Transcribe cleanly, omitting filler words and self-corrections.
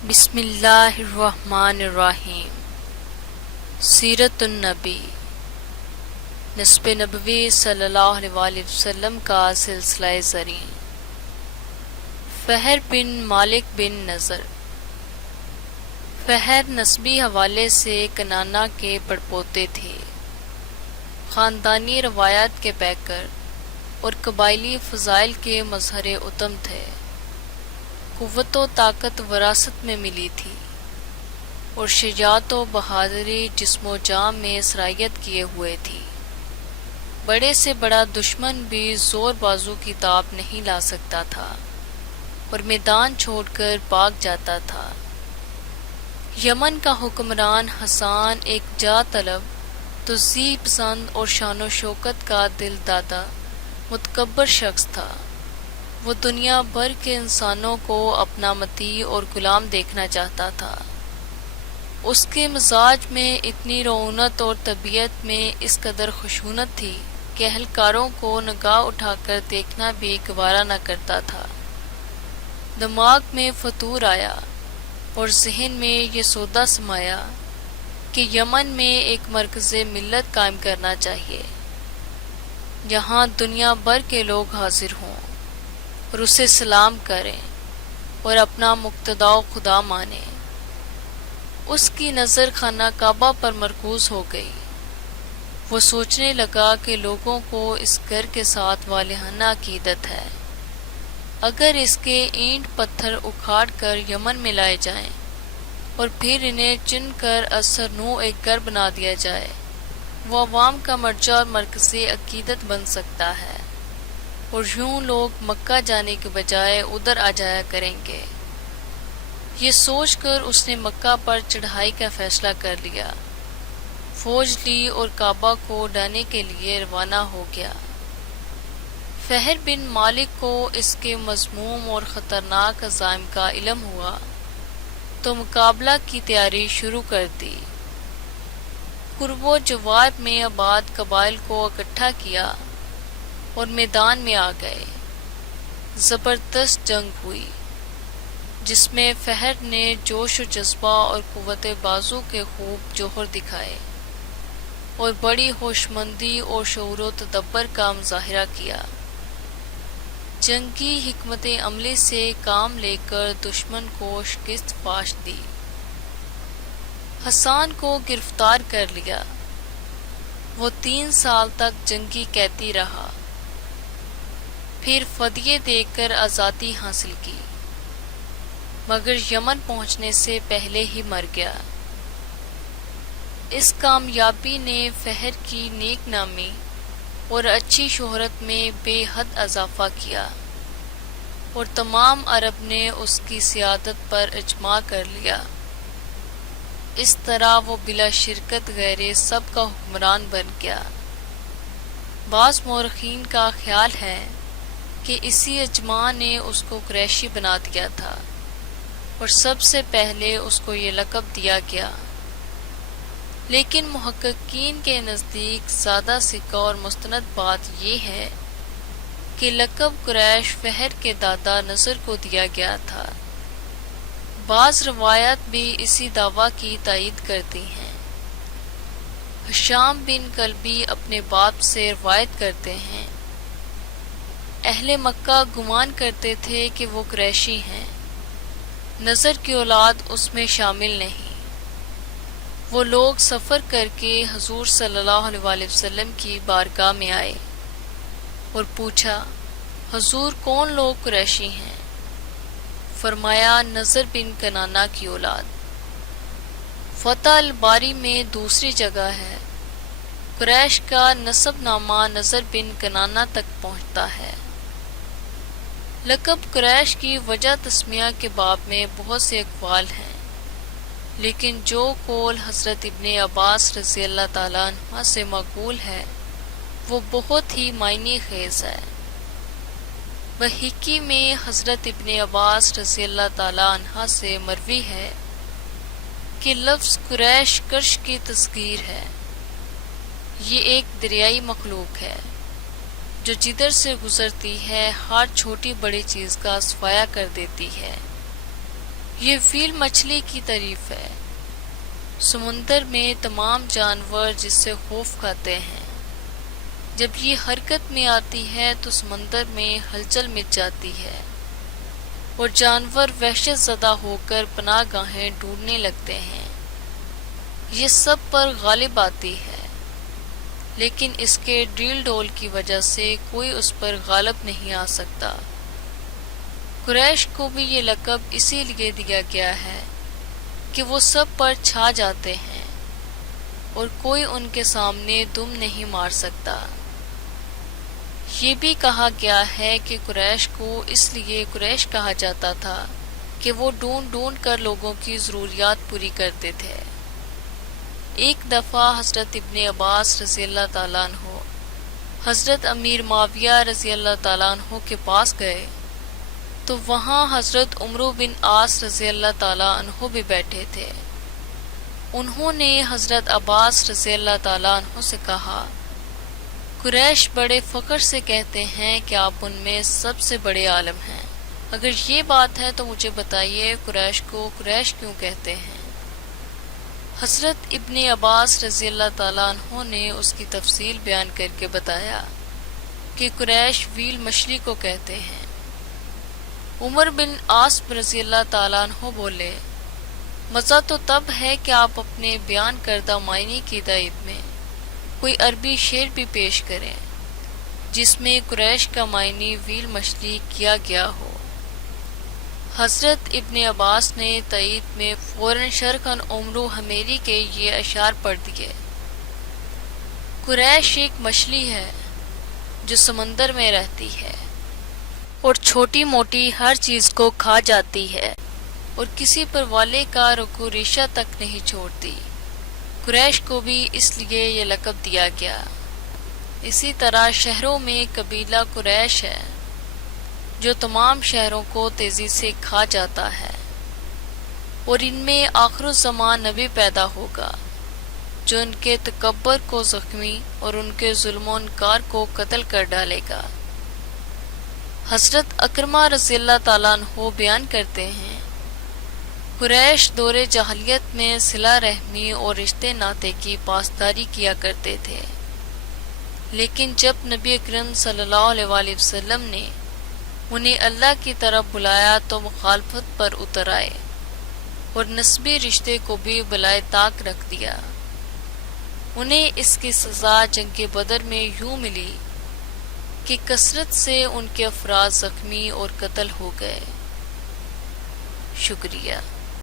بسم اللہ الرحمن الرحیم۔ سیرت النبی، نسب نبوی صلی اللہ علیہ وآلہ وسلم کا سلسلہ زریں۔ فہر بن مالک بن نضر۔ فہر نسبی حوالے سے کنانہ کے پڑپوتے تھے، خاندانی روایات کے پیکر اور قبائلی فضائل کے مظہر اتم تھے۔ قوت و طاقت وراثت میں ملی تھی اور شجاعت و بہادری جسم و جان میں سرایت کیے ہوئے تھی۔ بڑے سے بڑا دشمن بھی زور بازو کی تاب نہیں لا سکتا تھا اور میدان چھوڑ کر بھاگ جاتا تھا۔ یمن کا حکمران حسان ایک جاہ طلب، توسیع پسند اور شان و شوکت کا دل دادا متکبر شخص تھا۔ وہ دنیا بھر کے انسانوں کو اپنا مطیع اور غلام دیکھنا چاہتا تھا۔ اس کے مزاج میں اتنی رعونت اور طبیعت میں اس قدر خشونت تھی کہ اہلکاروں کو نگاہ اٹھا کر دیکھنا بھی گوارا نہ کرتا تھا۔ دماغ میں فطور آیا اور ذہن میں یہ سودا سمایا کہ یمن میں ایک مرکز ملت قائم کرنا چاہیے، جہاں دنیا بھر کے لوگ حاضر ہوں اور اسے سلام کریں اور اپنا مقتدا و خدا مانیں۔ اس کی نظر خانہ کعبہ پر مرکوز ہو گئی۔ وہ سوچنے لگا کہ لوگوں کو اس گھر کے ساتھ والہانہ عقیدت ہے۔ اگر اس کے اینٹ پتھر اکھاڑ کر یمن میں لائے جائیں اور پھر انہیں چن کر اثر نو ایک گھر بنا دیا جائے، وہ عوام کا مرجع اور مرکز عقیدت بن سکتا ہے، اور یوں لوگ مکہ جانے کے بجائے ادھر آ جایا کریں گے۔ یہ سوچ کر اس نے مکہ پر چڑھائی کا فیصلہ کر لیا، فوج لی اور کعبہ کو ڈھانے کے لیے روانہ ہو گیا۔ فہر بن مالک کو اس کے مذموم اور خطرناک عزائم کا علم ہوا تو مقابلہ کی تیاری شروع کر دی۔ قرب و جوار میں آباد قبائل کو اکٹھا کیا اور میدان میں آ گئے۔ زبردست جنگ ہوئی، جس میں فہر نے جوش و جذبہ اور قوت بازو کے خوب جوہر دکھائے اور بڑی ہوشمندی اور شعور و تدبر کا مظاہرہ کیا۔ جنگی حکمت عملی سے کام لے کر دشمن کو شکست پاش دی۔ حسان کو گرفتار کر لیا۔ وہ 3 سال تک جنگی قیدی رہا، پھر فدیے دے کر آزادی حاصل کی، مگر یمن پہنچنے سے پہلے ہی مر گیا۔ اس کامیابی نے فہر کی نیک نامی اور اچھی شہرت میں بے حد اضافہ کیا، اور تمام عرب نے اس کی سیادت پر اجماع کر لیا۔ اس طرح وہ بلا شرکت غیر سب کا حکمران بن گیا۔ بعض مورخین کا خیال ہے کہ اسی اجماع نے اس کو قریشی بنا دیا تھا اور سب سے پہلے اس کو یہ لقب دیا گیا، لیکن محققین کے نزدیک زیادہ ثقہ اور مستند بات یہ ہے کہ لقب قریش فہر کے دادا نضر کو دیا گیا تھا۔ بعض روایات بھی اسی دعویٰ کی تائید کرتی ہیں۔ ہشام بن کلبی اپنے باپ سے روایت کرتے ہیں، اہل مکہ گمان کرتے تھے کہ وہ قریشی ہیں، نضر کی اولاد اس میں شامل نہیں۔ وہ لوگ سفر کر کے حضور صلی اللہ علیہ وآلہ وسلم کی بارگاہ میں آئے اور پوچھا، حضور کون لوگ قریشی ہیں؟ فرمایا، نضر بن کنانہ کی اولاد۔ فتح الباری میں دوسری جگہ ہے، قریش کا نسب نامہ نضر بن کنانہ تک پہنچتا ہے۔ لقب قریش کی وجہ تسمیہ کے باب میں بہت سے اقوال ہیں، لیکن جو قول حضرت ابن عباس رضی اللہ تعالیٰ عنہ سے مقبول ہے وہ بہت ہی معنی خیز ہے۔ بحقی میں حضرت ابن عباس رضی اللہ تعالیٰ عنہ سے مروی ہے کہ لفظ قریش کرش کی تصغیر ہے۔ یہ ایک دریائی مخلوق ہے جو جدھر سے گزرتی ہے ہر چھوٹی بڑی چیز کا صفایا کر دیتی ہے۔ یہ ویل مچھلی کی تعریف ہے۔ سمندر میں تمام جانور جس سے خوف کھاتے ہیں، جب یہ حرکت میں آتی ہے تو سمندر میں ہلچل مچ جاتی ہے اور جانور وحشت زدہ ہو کر پناہ گاہیں ڈھونڈنے لگتے ہیں۔ یہ سب پر غالب آتی ہے، لیکن اس کے ڈیل ڈول کی وجہ سے کوئی اس پر غالب نہیں آ سکتا۔ قریش کو بھی یہ لقب اسی لیے دیا گیا ہے کہ وہ سب پر چھا جاتے ہیں اور کوئی ان کے سامنے دم نہیں مار سکتا۔ یہ بھی کہا گیا ہے کہ قریش کو اس لیے قریش کہا جاتا تھا کہ وہ ڈھونڈ ڈھونڈ کر لوگوں کی ضروریات پوری کرتے تھے۔ ایک دفعہ حضرت ابن عباس رضی اللہ تعالیٰ عنہ حضرت امیر معاویہ رضی اللہ تعالیٰ عنہ کے پاس گئے تو وہاں حضرت عمرو بن عاص رضی اللہ تعالیٰ عنہ بھی بیٹھے تھے۔ انہوں نے حضرت عباس رضی اللہ تعالیٰ عنہ سے کہا، قریش بڑے فخر سے کہتے ہیں کہ آپ ان میں سب سے بڑے عالم ہیں۔ اگر یہ بات ہے تو مجھے بتائیے قریش کو قریش کیوں کہتے ہیں؟ حضرت ابن عباس رضی اللہ تعالیٰ عنہ نے اس کی تفصیل بیان کر کے بتایا کہ قریش ویل مچھلی کو کہتے ہیں۔ عمر بن عاص رضی اللہ تعالیٰ عنہ بولے، مزہ تو تب ہے کہ آپ اپنے بیان کردہ معنی کی تائید میں کوئی عربی شعر بھی پیش کریں جس میں قریش کا معنی ویل مچھلی کیا گیا ہو۔ حضرت ابن عباس نے تائید میں فوراً شرخن عمرو حمیری کے یہ اشعار پڑھ دیے۔ قریش ایک مچھلی ہے جو سمندر میں رہتی ہے اور چھوٹی موٹی ہر چیز کو کھا جاتی ہے اور کسی پر والے کا رگو ریشہ تک نہیں چھوڑتی۔ قریش کو بھی اس لیے یہ لقب دیا گیا۔ اسی طرح شہروں میں قبیلہ قریش ہے جو تمام شہروں کو تیزی سے کھا جاتا ہے، اور ان میں آخر الزمان نبی پیدا ہوگا جو ان کے تکبر کو زخمی اور ان کے ظلم و انکار کو قتل کر ڈالے گا۔ حضرت اکرمہ رضی اللہ تعالیٰ عنہ بیان کرتے ہیں، قریش دور جاہلیت میں صلہ رحمی اور رشتے ناطے کی پاسداری کیا کرتے تھے، لیکن جب نبی اکرم صلی اللہ علیہ وآلہ وسلم نے انہیں اللہ کی طرف بلایا تو مخالفت پر اتر آئے اور نسبی رشتے کو بھی بلائے طاق رکھ دیا۔ انہیں اس کی سزا جنگ بدر میں یوں ملی کہ کثرت سے ان کے افراد زخمی اور قتل ہو گئے۔ شکریہ۔